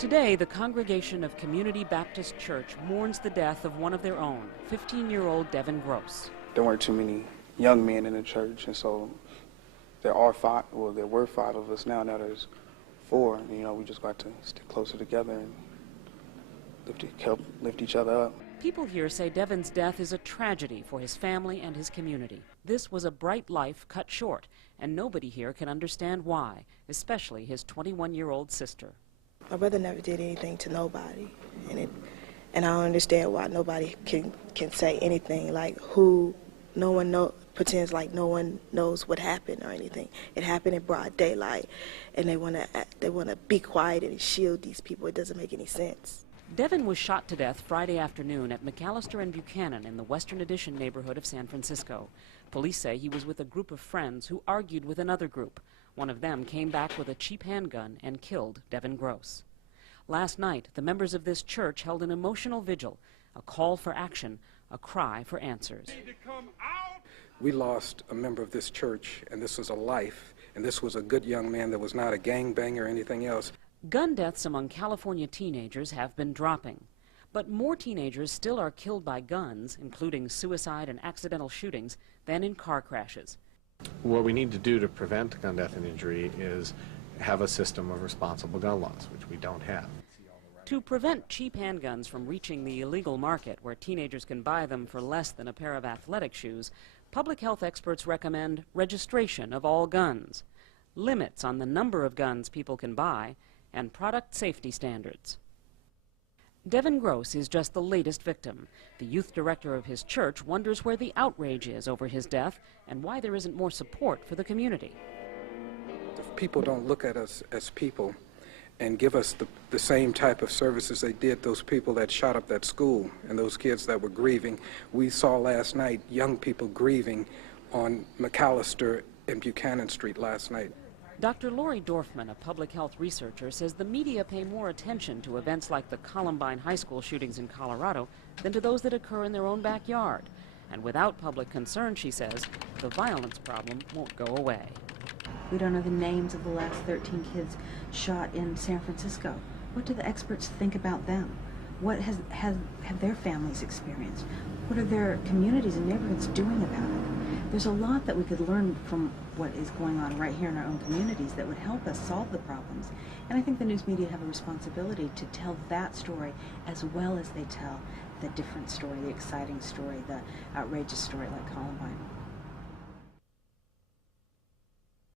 Today, the congregation of Community Baptist Church mourns the death of one of their own, 15-year-old Devin Gross. There weren't too many young men in the church, and so there were five of us now there's four. And, you know, we just got to stick closer together and help lift each other up. People here say Devin's death is a tragedy for his family and his community. This was a bright life cut short, and nobody here can understand why, especially his 21-year-old sister. My brother never did anything to nobody, and I don't understand why nobody can say anything, like pretends like no one knows what happened or anything. It happened in broad daylight, and they want to be quiet and shield these people. It doesn't make any sense. Devin was shot to death Friday afternoon at McAllister and Buchanan in the Western Addition neighborhood of San Francisco. Police say he was with a group of friends who argued with another group. One of them came back with a cheap handgun and killed Devin Gross. Last night, the members of this church held an emotional vigil, a call for action, a cry for answers. We lost a member of this church, and this was a life, and this was a good young man that was not a gangbanger or anything else. Gun deaths among California teenagers have been dropping, but more teenagers still are killed by guns, including suicide and accidental shootings, than in car crashes. What we need to do to prevent gun death and injury is have a system of responsible gun laws, which we don't have. To prevent cheap handguns from reaching the illegal market where teenagers can buy them for less than a pair of athletic shoes, public health experts recommend registration of all guns, limits on the number of guns people can buy, and product safety standards. Devin Gross is just the latest victim. The youth director of his church wonders where the outrage is over his death and why there isn't more support for the community. If people don't look at us as people and give us the same type of services they did those people that shot up that school and those kids that were grieving. We saw last night young people grieving on McAllister and Buchanan Street last night. Dr. Lori Dorfman, a public health researcher, says the media pay more attention to events like the Columbine High School shootings in Colorado than to those that occur in their own backyard. And without public concern, she says, the violence problem won't go away. We don't know the names of the last 13 kids shot in San Francisco. What do the experts think about them? What have their families experienced? What are their communities and neighborhoods doing about it? There's a lot that we could learn from what is going on right here in our own communities that would help us solve the problems. And I think the news media have a responsibility to tell that story as well as they tell the different story, the exciting story, the outrageous story like Columbine.